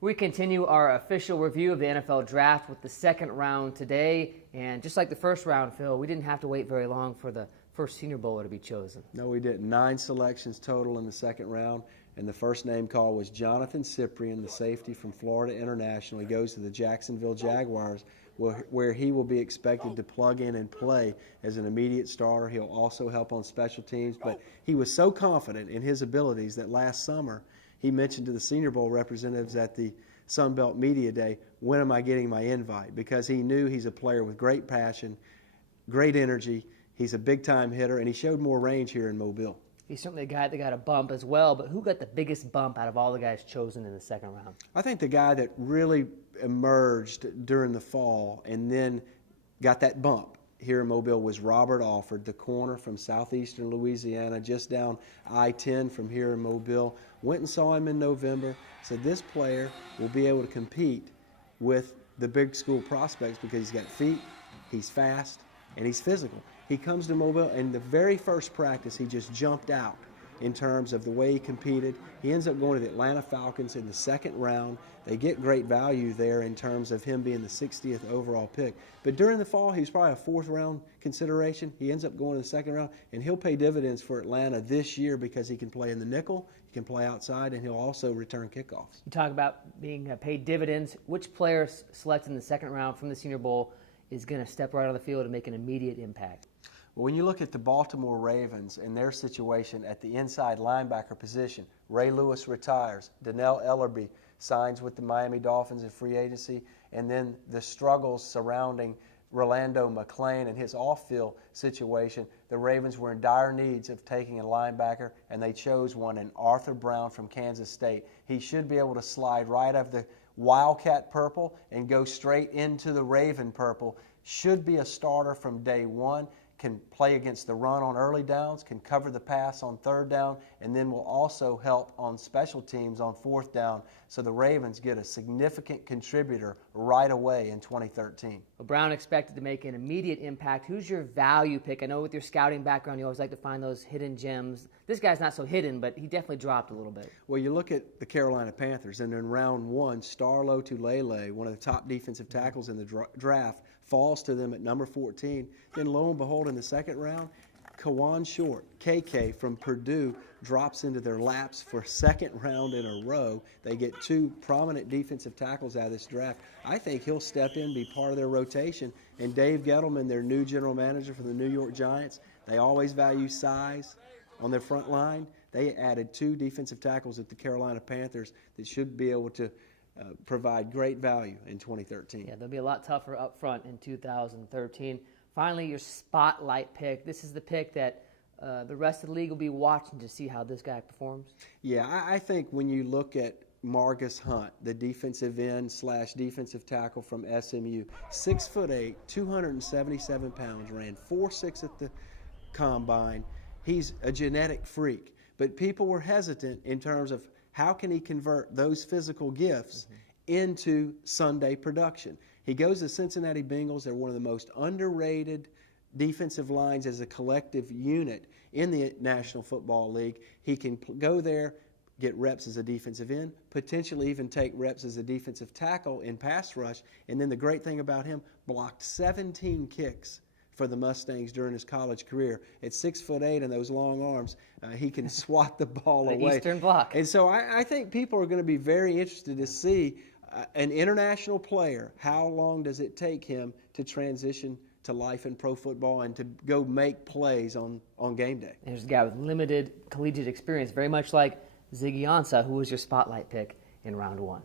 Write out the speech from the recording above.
We continue our official review of the NFL Draft with the second round today. And just like the first round, Phil, we didn't have to wait very long for the first Senior Bowler to be chosen. No, we didn't. 9 selections total in the second round. And the first name call was Jonathan Cyprien, the safety from Florida International. He goes to the Jacksonville Jaguars, where he will be expected to plug in and play as an immediate starter. He'll also help on special teams. But he was so confident in his abilities that last summer he mentioned to the Senior Bowl representatives at the Sun Belt Media Day, when am I getting my invite? Because he knew he's a player with great passion, great energy. He's a big-time hitter, and he showed more range here in Mobile. He's certainly a guy that got a bump as well, but who got the biggest bump out of all the guys chosen in the second round? I think the guy that really emerged during the fall and then got that bump here in Mobile was Robert Alford, the corner from southeastern Louisiana, just down I-10 from here in Mobile. Went and saw him in November, said this player will be able to compete with the big school prospects because he's got feet, he's fast, and he's physical. He comes to Mobile, and the very first practice, he just jumped out in terms of the way he competed. He ends up going to the Atlanta Falcons in the second round. They get great value there in terms of him being the 60th overall pick. But during the fall, he was probably a fourth-round consideration. He ends up going in the second round, and he'll pay dividends for Atlanta this year because he can play in the nickel, he can play outside, and he'll also return kickoffs. You talk about being paid dividends. Which player selected in the second round from the Senior Bowl is going to step right on the field and make an immediate impact? Well, when you look at the Baltimore Ravens and their situation at the inside linebacker position, Ray Lewis retires, Dannell Ellerbe signs with the Miami Dolphins in free agency, and then the struggles surrounding Rolando McClain and his off-field situation, the Ravens were in dire needs of taking a linebacker, and they chose one in Arthur Brown from Kansas State. He should be able to slide right out of the Wildcat purple and go straight into the Raven purple. Should be a starter from day one. Can play against the run on early downs, can cover the pass on third down, and then will also help on special teams on fourth down. So the Ravens get a significant contributor right away in 2013. Well, Brown expected to make an immediate impact. Who's your value pick? I know with your scouting background, you always like to find those hidden gems. This guy's not so hidden, but he definitely dropped a little bit. Well, you look at the Carolina Panthers, and in round one, Starlo Tulele, one of the top defensive tackles in the draft, falls to them at number 14. Then lo and behold, in the second round, Kawan Short, KK from Purdue, drops into their laps for a second round in a row. They get 2 prominent defensive tackles out of this draft. I think he'll step in, be part of their rotation. And Dave Gettleman, their new general manager for the New York Giants, they always value size on their front line. They added 2 defensive tackles at the Carolina Panthers that should be able to provide great value in 2013. Yeah, they'll be a lot tougher up front in 2013. Finally, your spotlight pick. This is the pick that the rest of the league will be watching to see how this guy performs. Yeah, I think when you look at Margus Hunt, the defensive end / defensive tackle from SMU, 6'8", 277 pounds, ran 4.6 at the combine. He's a genetic freak, but people were hesitant in terms of how can he convert those physical gifts into Sunday production. He goes to Cincinnati Bengals. They're one of the most underrated defensive lines as a collective unit in the National Football League. He can go there, get reps as a defensive end, potentially even take reps as a defensive tackle in pass rush. And then the great thing about him, blocked 17 kicks for the Mustangs during his college career. At 6'8" and those long arms, he can swat the ball away. Eastern block. And so I think people are going to be very interested to see an international player. How long does it take him to transition to life in pro football and to go make plays on game day? There's a guy with limited collegiate experience, very much like Ziggy Ansah, who was your spotlight pick in round one.